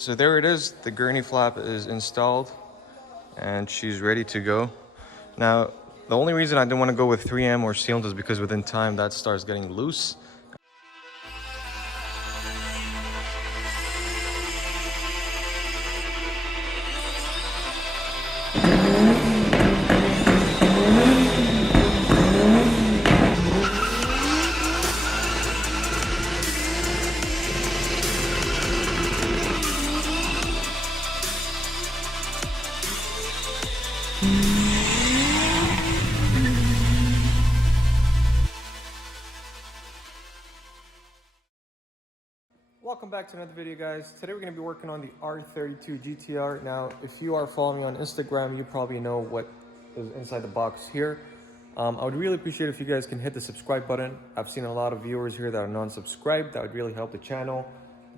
So there it is, the gurney flap is installed and she's ready to go. Now, the only reason I didn't want to go with 3M or sealant is because within time that starts getting loose. Welcome back to another video, guys. Today we're going to be working on the R32 GTR. Now, if you are following me on Instagram, you probably know what is inside the box here. I would really appreciate if you guys can hit the subscribe button. I've seen a lot of viewers here that are non-subscribed. That would really help the channel.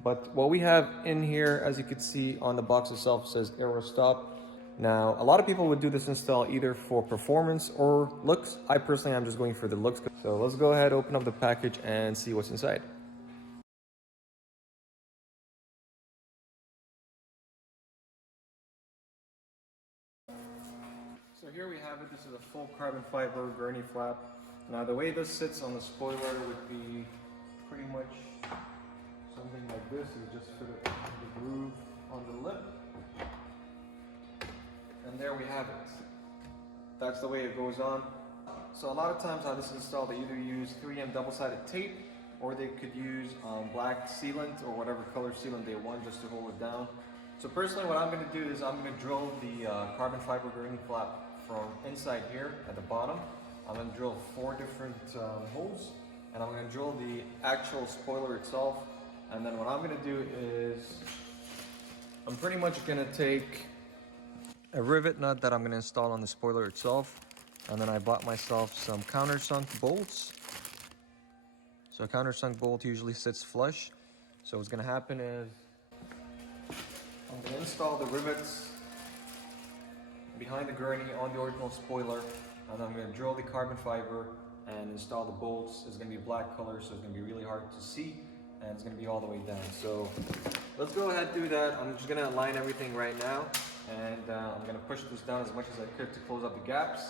But what we have in here, as you can see on the box itself, says Aero Stop. Now, a lot of people would do this install either for performance or looks. I personally am just going for the looks. So let's go ahead, open up the package and see what's inside. So here we have it. This is a full carbon fiber gurney flap. Now the way this sits on the spoiler would be pretty much something like this. You just fit it in the groove on the lip. And there we have it. That's the way it goes on. So a lot of times how this is installed, they either use 3M double-sided tape or they could use black sealant or whatever color sealant they want just to hold it down. So personally what I'm going to do is I'm going to drill the carbon fiber gurney flap from inside here at the bottom. I'm going to drill 4 different holes, and I'm going to drill the actual spoiler itself. And then what I'm going to do is I'm pretty much going to take a rivet nut that I'm going to install on the spoiler itself, and then I bought myself some countersunk bolts. So a countersunk bolt usually sits flush. So what's going to happen is I'm going to install the rivets behind the gurney on the original spoiler, and then I'm going to drill the carbon fiber and install the bolts. It's going to be black color, so it's going to be really hard to see, and it's going to be all the way down. So let's go ahead and do that. I'm just going to align everything right now, and I'm going to push this down as much as I could to close up the gaps,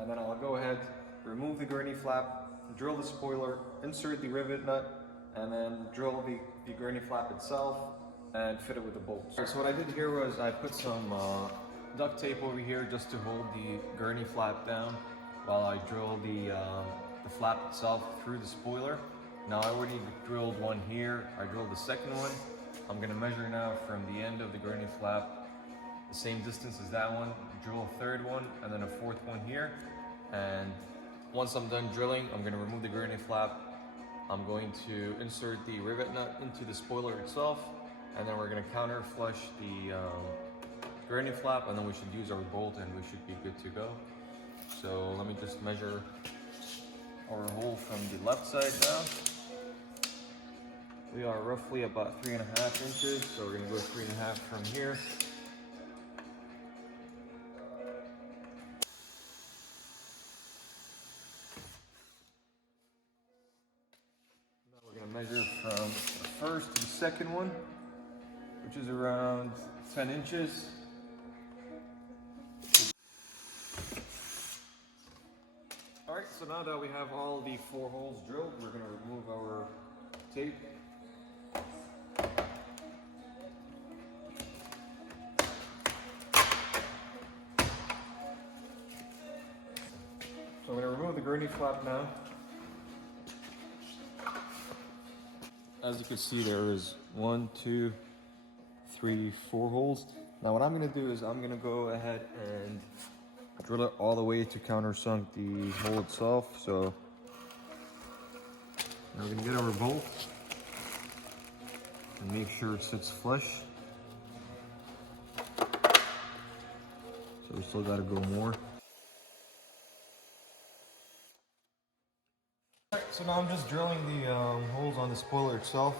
and then I'll go ahead, remove the gurney flap, drill the spoiler, insert the rivet nut, and then drill the gurney flap itself and fit it with the bolts. So what I did here was I put some duct tape over here just to hold the gurney flap down while I drill the flap itself through the spoiler. Now I already drilled one here. I drilled the second one. I'm going to measure now from the end of the gurney flap the same distance as that one, drill a third one, and then a fourth one here. And once I'm done drilling, I'm going to remove the gurney flap. I'm going to insert the rivet nut into the spoiler itself, and then we're going to counter flush the gurney flap, and then we should use our bolt and we should be good to go. So let me just measure our hole from the left side now. We are roughly about 3.5 inches, so we're going to go 3.5 from here. Now we're going to measure from the first to the second one, which is around 10 inches. Alright, so now that we have all the 4 holes drilled, we're going to remove our tape. So I'm going to remove the gurney flap now. As you can see, there is 1, 2, 3, 4 holes. Now what I'm going to do is I'm going to go ahead and drill it all the way to countersunk the hole itself. So now we're going to get our bolt and make sure it sits flush. So we still got to go more. Alright, so now I'm just drilling the holes on the spoiler itself,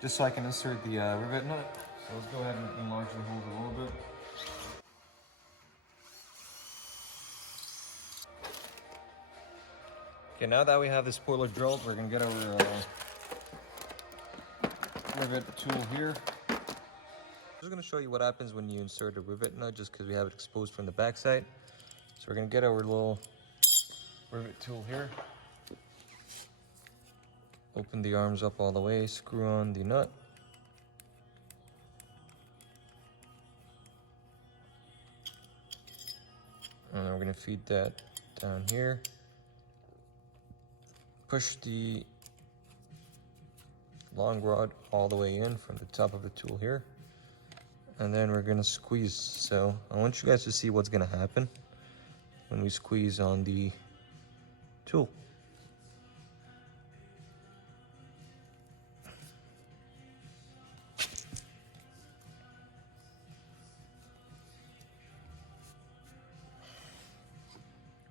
just so I can insert the rivet nut. So let's go ahead and enlarge the holes a little bit. Okay, now that we have the spoiler drilled, we're going to get our rivet tool here. just going to show you what happens when you insert a rivet nut, just because we have it exposed from the back side. So we're going to get our little rivet tool here. Open the arms up all the way, screw on the nut. And then we're going to feed that down here. Push the long rod all the way in from the top of the tool here. And then we're going to squeeze. So I want you guys to see what's going to happen when we squeeze on the tool.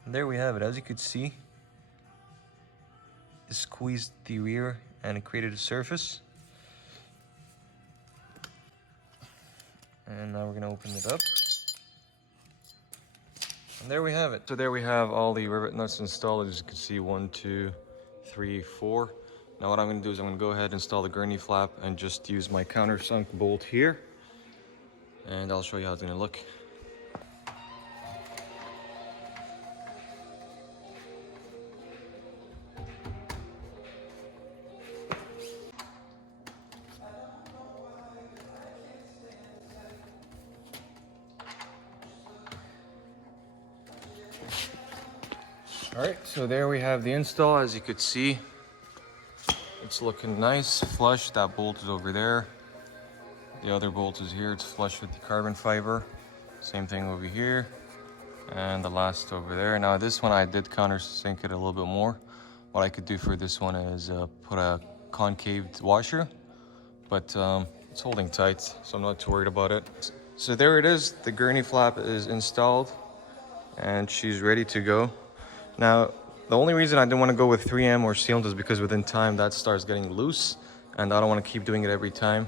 And there we have it. As you could see, it squeezed the rear and it created a surface. And now we're gonna open it up. And there we have it. So there we have all the rivet nuts installed. As you can see, 1, 2, 3, 4. Now what I'm gonna do is I'm gonna go ahead and install the gurney flap and just use my countersunk bolt here. And I'll show you how it's gonna look. Alright, so there we have the install. As you could see, it's looking nice, flush. That bolt is over there. The other bolt is here. It's flush with the carbon fiber. Same thing over here. And the last over there. Now this one I did countersink it a little bit more. What I could do for this one is put a concaved washer. But it's holding tight, so I'm not too worried about it. So there it is. The gurney flap is installed. And she's ready to go. Now, the only reason I didn't want to go with 3M or sealant is because within time that starts getting loose, and I don't want to keep doing it every time.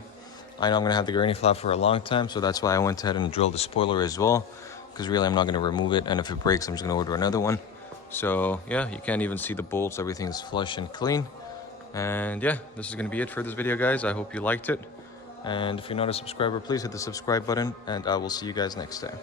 I know I'm going to have the gurney flap for a long time, so that's why I went ahead and drilled the spoiler as well, because really I'm not going to remove it, and if it breaks I'm just going to order another one. So yeah, you can't even see the bolts, everything is flush and clean. And yeah, this is going to be it for this video, guys. I hope you liked it, and if you're not a subscriber, please hit the subscribe button, and I will see you guys next time.